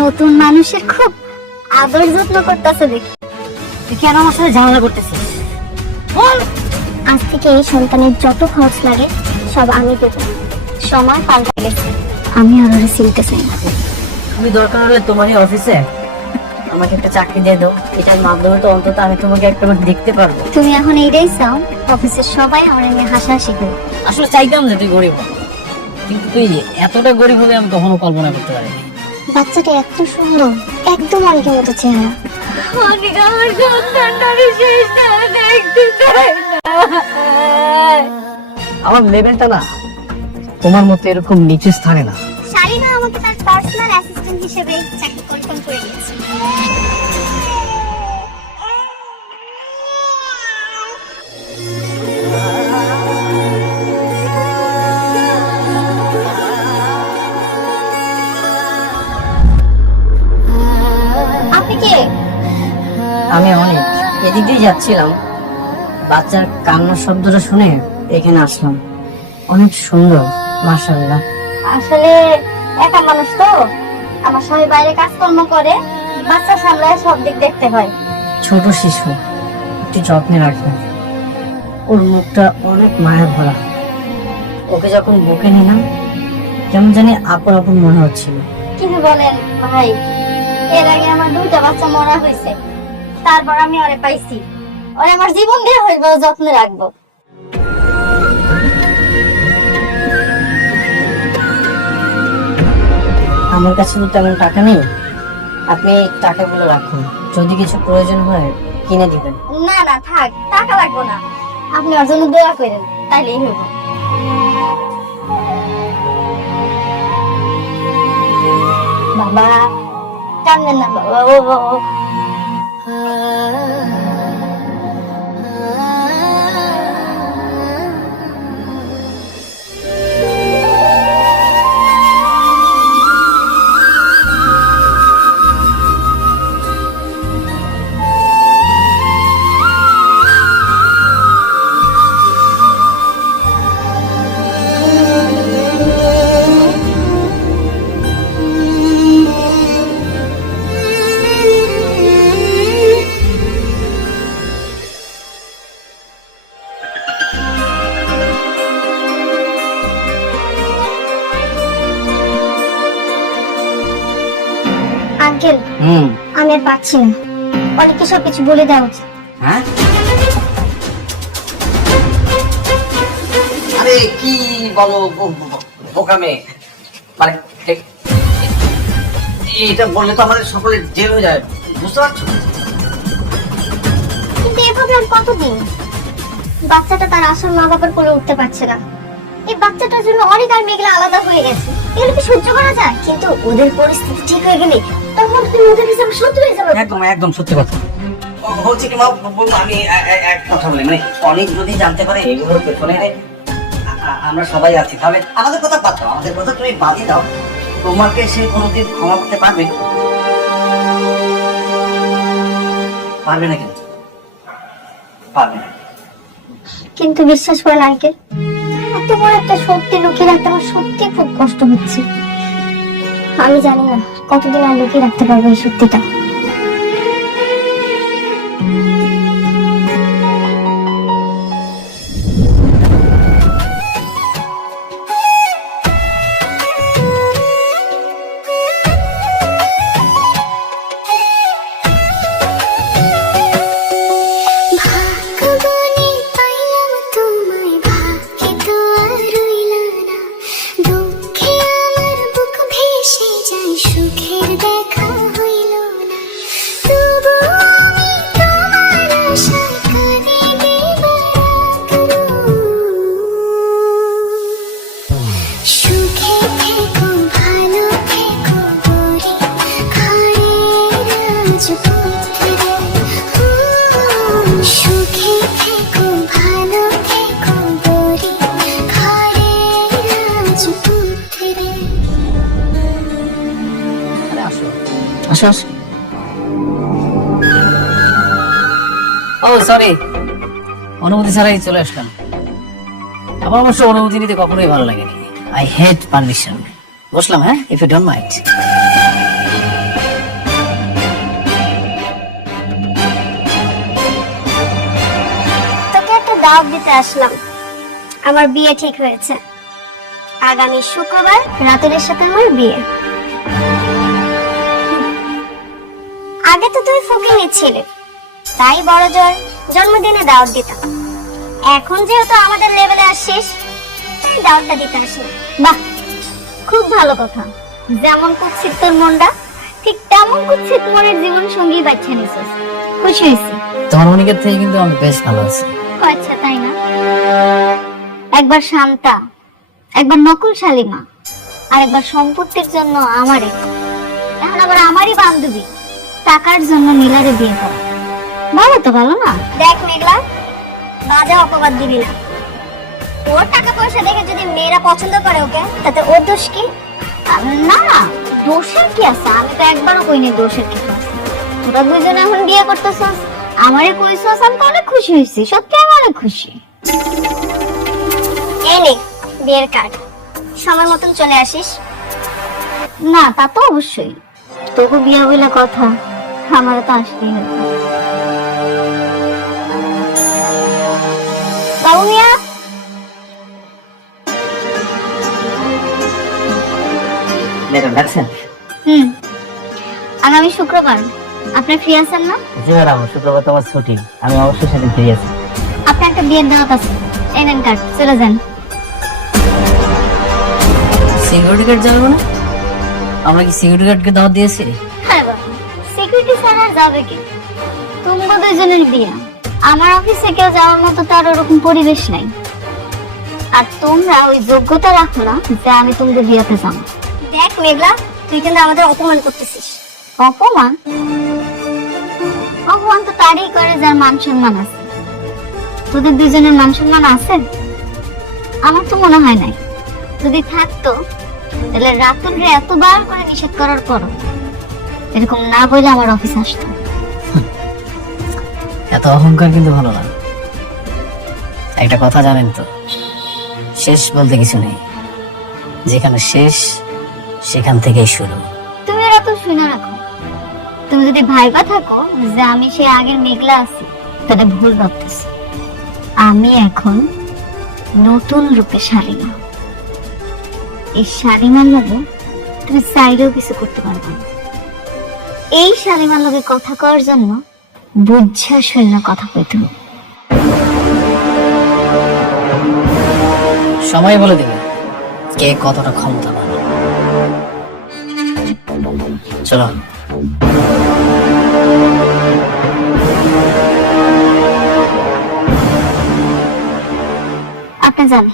নতুন মানুষের খুব আদর যত্ন করতেছে দেখি। তুই কেন আমার সাথে ঝামেলা করতেছিস বল। আজ থেকে এই সন্তানের যত খরচ লাগে সব আমি দেব। সময় পাল্টে গেছে, আমি আর ওরা চিনতে চাই না। তুমি দরকার হলে তোমারই অফিসে আমাকে একটা চাকরি দিয়ে দাও, এটার মাধ্যমে তো অন্তত আমি তোমাকে একটাবার দেখতে পারবো। তুমি এখন এইটাই চাও অফিসের সবাই আমার নিয়ে হাসাহাসি করবে? আসলে চাইতাম যে তুই গরিব হবি, কিন্তু তুই এতটা গরিব হবে আমি কখনো কল্পনা করতে পারিনি। বাচ্চাটা এত সুন্দর, একদম অনেকের মতো চেহারা। অনেক আমার সন্তানটারে শেষটা দেখতে চাই না। আমার লেভেলটা না তোমার মতো এরকম নিচু স্থানে না। শালিনা আমাকে তার পার্সোনাল অ্যাসিস্ট্যান্ট হিসেবে চাকরি কনফার্ম করে দিয়েছে। আপনি কে? আমি অনেক এদিক দিয়ে যাচ্ছিলাম, বাচ্চার কান্নার শব্দটা শুনে এখানে আসলাম। অনেক সুন্দর মাশাআল্লাহ। আসলে একা মানুষ তো, আমার স্বামী বাইরে কাজকর্ম করে, বাচ্চা সামলায় সব দিক দেখতে হয়। ছোট শিশু, একটু যত্নে রাখবেন। ওর মুখটা অনেক মায়া ভরা। ওকে যখন বুকে নিলাম কেমন জানি আপন আপন মনে হচ্ছিল। কিন্তু বলেন ভাই, এর আগে আমার 2টা বাচ্চা মরা হয়েছে, তারপর আমি ওরে পাইছি। ওরে আমার জীবন দিয়ে হইব যত্নে রাখবো। আমার কাছে তো তেমন টাকা নেই, আপনি টাকাগুলো রাখুন, যদি কিছু প্রয়োজন হয় কিনে দিবেন। না না থাক, টাকা লাগবো না, আপনি ওর জন্য দোয়া করেন, তাইলেই হইব। বাবা কান্দেন না বাবা। ও আঙ্কেল, আমি আর পাচ্ছি না, অনেককে সবকিছু বলে দেওয়া উচিত। হ্যাঁ? আরে কি বলো বোকা মেয়ে, মানে এটা বললে তো আমাদের সকলের জেল হয়ে যায়, বুঝতে পারছো? কিন্তু এভাবে আর কতদিন? বাচ্চাটা তার আসল মা বাবার কোলে উঠতে পারছে না, এই বাচ্চাটার জন্য অনেক আর মেয়েগুলো আলাদা হয়ে গেছে। এগুলো কি সহ্য করা যায়? কিন্তু ওদের পরিস্থিতি ঠিক হয়ে গেলে তখন তুমি ওদের হিসাবে শত্রু হয়ে যাবে। একদম একদম সত্যি কথা। হচ্ছে কি মা, আমি এক কথা বলি, মানে অনেক যদি জানতে পারে এগুলোর পেছনে আমরা সবাই আছি, তাহলে আমাদের কথা বাদ দাও, আমাদের কথা তুমি বাদই দাও। তোমাকে সে কোনোদিন ক্ষমা করতে পারবে? পারবে না কেন? পারবে না। কিন্তু বিশ্বাস করেন আঙ্কেল, এত বড় একটা সত্যি লুকিয়ে রাখতে আমার সত্যি খুব কষ্ট হচ্ছে। আমি জানি না কতদিন আর লুকিয়ে রাখতে পারবো এই সত্যিটা। ও সরি, অনুমতি ছাড়াই চলে আসলাম। আমার অবশ্য অনুমতি নিতে কখনোই ভালো লাগেনি। I hate permission. বসলাম, হ্যাঁ, ইফ ইউ ডোন্ট মাইন্ড। দাওয়াত দিতে আসলাম। আমার বিয়ে ঠিক হয়েছে, আগামী শুক্রবার রাতুলের সাথে আমার বিয়ে। আগে তো তুই ফকিনি ছিলে, তাই বড় জোর জন্মদিনে দাওয়াত দিতাম। এখন যেহেতু আমাদের লেভেলে আসছিস, তাই দাওয়াতটা দিতে আসি। বাহ, খুব ভালো কথা। যেমন কুৎসিত তোর মনটা, ঠিক তেমন কুৎসিত মনের জীবন সঙ্গী বাচ্চা নিছিস। খুশি হয়েছি। তোমার অনেকের থেকে কিন্তু আমি বেশ ভালো আছি। আচ্ছা, তাই না? একবার শান্তা, একবার নকুল শালিমা, আর একবার সম্পত্তির জন্য আমারে, এখন আবার আমারই বান্ধবী টাকার জন্য নীলারে বিয়ে করা। ভালো তো, ভালো না? দেখ মেঘলা, বাজে অপবাদ দিবি না। ওর টাকা পয়সা দেখে যদি মেয়েরা পছন্দ করে ওকে, তাতে ওর দোষ কি? না, দোষের কি আছে? আমি তো একবারও কইনি দোষের কিছু আছে। তোরা দুইজনে এখন বিয়ে করতেছস, আমারে কইছস, আমি তো অনেক খুশি হয়েছি। সত্যি আমি অনেক খুশি। এই নে বিয়ের কার্ড, সময় মতন চলে আসিস। না, তা তো অবশ্যই। তবু বিয়ে বলে কথা, আমারও তো আসতেই হবে। বাবু মিয়া, ম্যাডাম ডাকছেন? আগামী শুক্রবার আপনি ফ্রি আছেন না? জি ম্যাডাম, শুক্রবার তোমার ছুটি, আমি অবশ্যই সেদিন ফ্রি আছি। আপনার একটা বিয়ের দাওয়াত আছে, এই নেন কার্ড, চলে যান। সিকিউরিটি গার্ড যাবে না? আমরা কি সিকিউরিটি গার্ডকে দাওয়াত দিয়েছি? হ্যাঁ বাবা, সিকিউরিটি ছাড়া আর যাবে কি? তোমরা দুইজনের বিয়ে, আমার অফিসে কেউ যাওয়ার মতো তার ওরকম পরিবেশ নাই। আর তোমরা ওই যোগ্যতা রাখো না যে আমি তোমাদের বিয়েতে যাবো। দেখ মেঘলা, তুই কিন্তু আমাদের অপমান করতেছিস। অপমান? অপমান তো তারই করে যার মান সম্মান আছে। তোদের দুজনের মান সম্মান আছে? আমার তো মনে হয় নাই। যদি থাকতো তাহলে রাতুলরে এতবার করে নিষেধ করার পরও এরকম না বলে আমার অফিস আসতো। এত অহংকার কিন্তু ভালো না। একটা কথা জানেন তো, শেষ বলতে কিছু নেই, যেখানে শেষ সেখান থেকেই শুরু। তুমি রাতুল শুনে রাখো, তুমি যদি ভাইবা থাকো যে আমি সেই আগের মেঘলা আছি, তাহলে ভুল ভাবতেছি। আমি এখন নতুন রূপে শালিমা। এই শালিমার লগে তুমি চাইলেও কিছু করতে পারবে না। এই শালিমার লগে কথা কওয়ার জন্য বুঝা শৈল কথা কইতে হবে। সময় বলে দেবে কে কতটা ক্ষমতাবান। চলো। আপনি জান।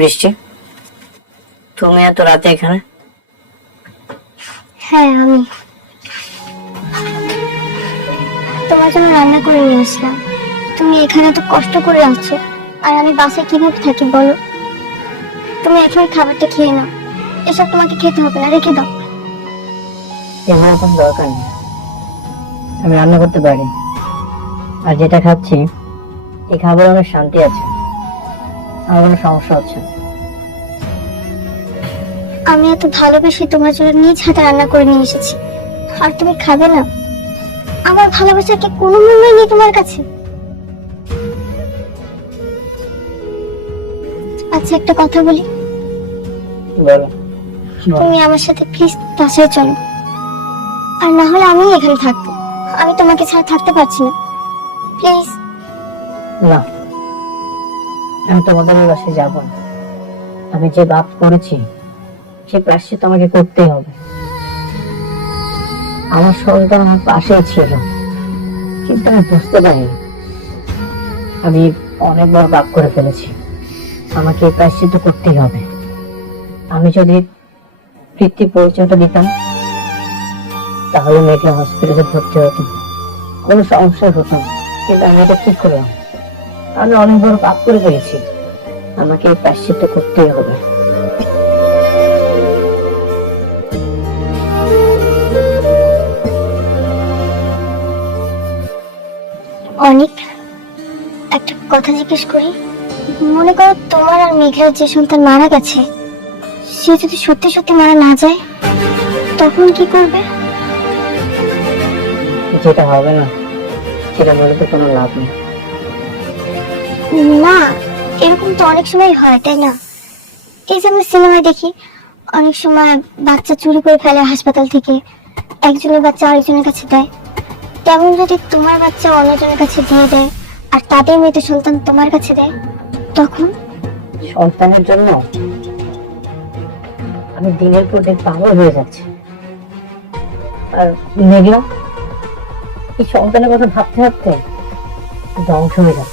বৃষ্টি, তুমি এত রাতে এখানে? হ্যাঁ, আমি তোমার জন্য রান্না করে নিয়ে আসলাম। তুমি এখানে তো কষ্ট করে আছো, আর আমি বাসে কিভাবে থাকি বলো? তুমি এখন খাবারটা খেয়ে নাও, এসব তোমাকে খেতে হবে না, রেখে দাও। এমন এখন দরকার নেই, আমি রান্না করতে পারি। আর যেটা খাচ্ছি এই খাবার অনেক শান্তি আছে। আমার কোনো সমস্যা হচ্ছে না। আমি এত ভালোবেসে তোমার জন্য নিজ হাতে রান্না করে নিয়ে এসেছি, আর তুমি খাবে না? আমার ভালোবাসা কি কোনো মূল্য নেই তোমার কাছে? আচ্ছা, একটা কথা বলি, বলো। তুমি আমার সাথে প্লিজ বাসায় চলো, আর না হলে আমি এখানে থাকবো। আমি তোমাকে ছাড়া থাকতে পারছি না, প্লিজ। না, আমি তোমাদের ওই বাসায় যাবো না। আমি যে পাপ করেছি সে প্রায়শ্চিত্ত আমাকে করতেই হবে। আমার সন্তান আমার পাশেই ছিল, কিন্তু আমি বুঝতে পারিনি আমি অনেক বড় পাপ করে ফেলেছি। আমাকে এই প্রায়শ্চিত্ত করতেই হবে। আমি যদি পিতৃ পরিচয়টা দিতাম তাহলে মেয়েটা হসপিটালে ভর্তি হতো, কোনো সমস্যা হতো না। কিন্তু আমি এটা কি করলাম? আমি অনেক বড় পাপ করে ফেলেছি, আমাকে এই প্রায়শ্চিত্ত করতেই হবে। অনেক একটা কথা জিজ্ঞেস করি, মনে করো তোমার আর মেঘের যে সন্তান মারা গেছে, সে যদি সত্যি সত্যি মারা না যায়, তখন কি করবে? যেটা হবে না সেটা বলে তো কোনো লাভ নেই। না, এরকম তো অনেক সময় হয়, তাই না? এই যে আমরা সিনেমায় দেখি, অনেক সময় বাচ্চা চুরি করে ফেলে হাসপাতাল থেকে, একজনের বাচ্চা আরেকজনের কাছে দেয়। তেমন যদি তোমার বাচ্চা অন্যজনের কাছে দিয়ে দেয় আর তাদের মৃত সন্তান তোমার কাছে দেয়, তখন? সন্তানের জন্য আমি দিনের পর দিন পাগল হয়ে যাচ্ছি। আর মেঘলা এই সন্তানের কথা ভাবতে ভাবতে ধ্বংস হয়ে যাচ্ছে।